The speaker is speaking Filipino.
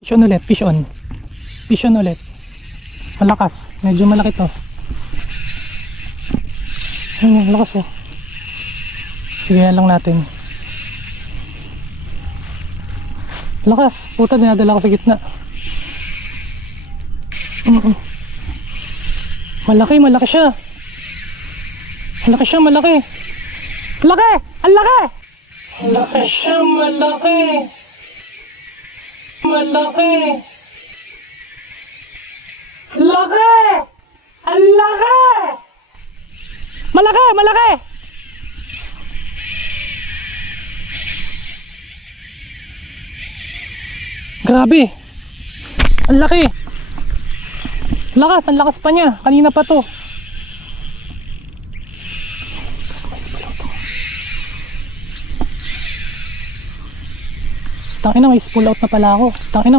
Fish on ulit, fish on. Fish on ulit. Malakas, medyo malaki to. Ayun, lakas oh. Sige lang natin. Lakas, puta, dinadala ko sa gitna. Malaki, malaki siya. Malaki siya, malaki. Laki! Ang laki! Malaki siya, malaki. Malaki. Laki! Ang laki! Malaki, malaki! Grabe! Ang laki! Lakas, ang lakas pa niya. Kanina pa to. Tangina, may spool out na pala ako. Tangina.